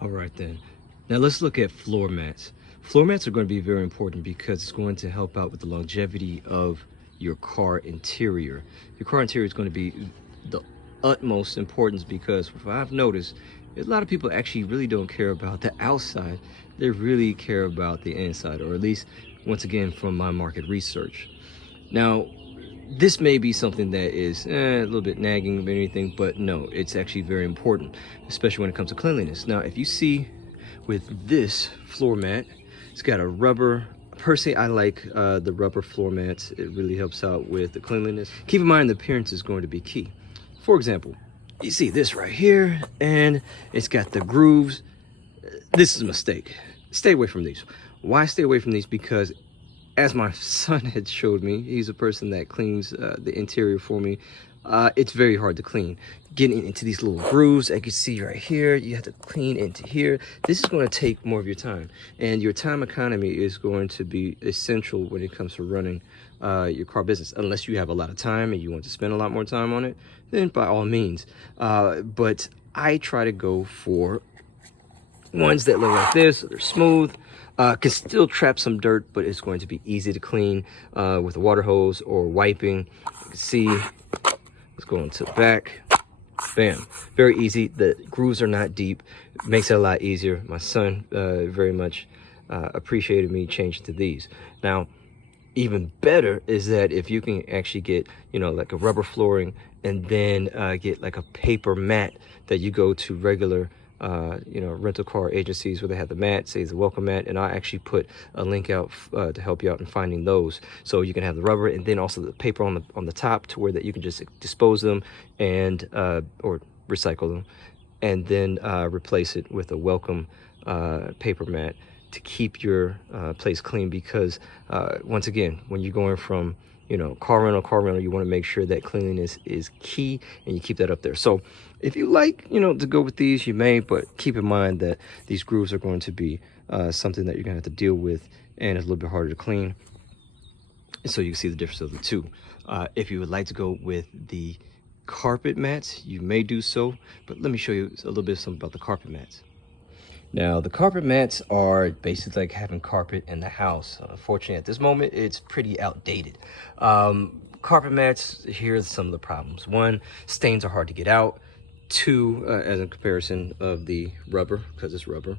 All right then. Now let's look at floor mats. Floor mats are going to be very important because it's going to help out with the longevity of your car interior. Your car interior is going to be the utmost importance because what I've noticed, a lot of people actually really don't care about the outside. They really care about the inside, or at least, once again, from my market research. Now, this may be something that is a little bit nagging or anything, but no, it's actually very important, especially when it comes to cleanliness. Now, if you see with this floor mat, it's got a rubber. Personally, I like the rubber floor mats. It really helps out with the cleanliness. Keep in mind the appearance is going to be key. For example, you see this right here, and it's got the grooves. This is a mistake. Stay away from these. Why stay away from these? Because as my son had showed me, he's a person that cleans the interior for me. It's very hard to clean. Getting into these little grooves, I can see right here, you have to clean into here. This is going to take more of your time, and your time economy is going to be essential when it comes to running your car business. Unless you have a lot of time and you want to spend a lot more time on it, then by all means. But I try to go for ones that look like this. They're smooth, can still trap some dirt, but it's going to be easy to clean with a water hose or wiping. You can see, let's go into the back. Bam, very easy. The grooves are not deep. It makes it a lot easier. My son very much appreciated me changing to these. Now, even better is that if you can actually get, you know, like a rubber flooring, and then get like a paper mat that you go to regular you know, rental car agencies where they have the mat, say it's a welcome mat, and I actually put a link out to help you out in finding those. So you can have the rubber and then also the paper on the top, to where that you can just dispose them and or recycle them, and then replace it with a welcome paper mat to keep your place clean. Because once again, when you're going from, you know, car rental, you want to make sure that cleanliness is key and you keep that up there. So if you like, you know, to go with these, you may, but keep in mind that these grooves are going to be something that you're gonna have to deal with, and it's a little bit harder to clean. And so you can see the difference of the two. If you would like to go with the carpet mats, you may do so, but let me show you a little bit something about the carpet mats. Now, the carpet mats are basically like having carpet in the house. Unfortunately, at this moment, it's pretty outdated. Carpet mats, here's some of the problems. One, stains are hard to get out. Two, as a comparison of the rubber, because it's rubber.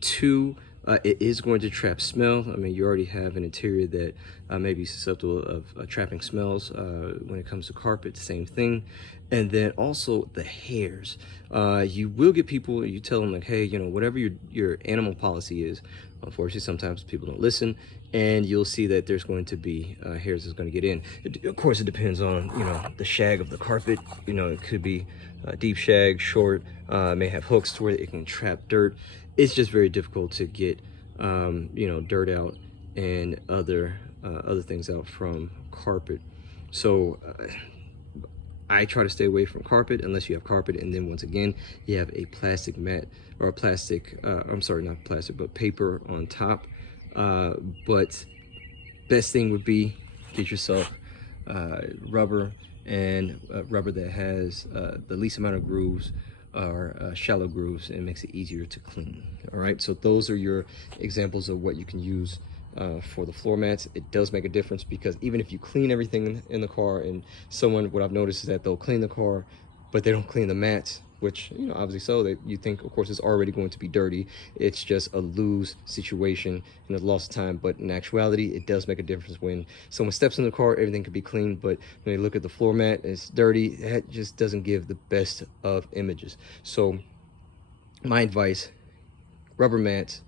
Two, it is going to trap smell. I mean, you already have an interior that may be susceptible of trapping smells. When it comes to carpet, same thing. And then also the hairs. You will get people, you tell them like, hey, you know, whatever your animal policy is. Unfortunately, sometimes people don't listen, and you'll see that there's going to be hairs that's going to get in. Of course, it depends on, you know, the shag of the carpet. You know, it could be deep shag, short, may have hooks to where it can trap dirt. It's just very difficult to get, you know, dirt out and other things out from carpet. So I try to stay away from carpet unless you have carpet, and then once again, you have a plastic mat or a plastic, I'm sorry, not plastic, but paper on top. But best thing would be get yourself rubber, and rubber that has the least amount of grooves, or shallow grooves, and it makes it easier to clean. All right, so those are your examples of what you can use for the floor mats. It does make a difference, because even if you clean everything in the car, and what I've noticed is that they'll clean the car, but they don't clean the mats, which, you know, obviously so, that you think, of course, it's already going to be dirty. It's just a lose situation and a loss of time. But in actuality, it does make a difference. When someone steps in the car, everything could be clean, but when they look at the floor mat, it's dirty. That just doesn't give the best of images. So my advice, rubber mats,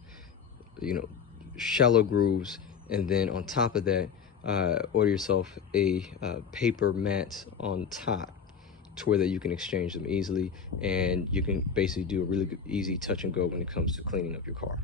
you know, shallow grooves, and then on top of that, order yourself a paper mat on top, to where that you can exchange them easily, and you can basically do a really good, easy touch and go when it comes to cleaning up your car.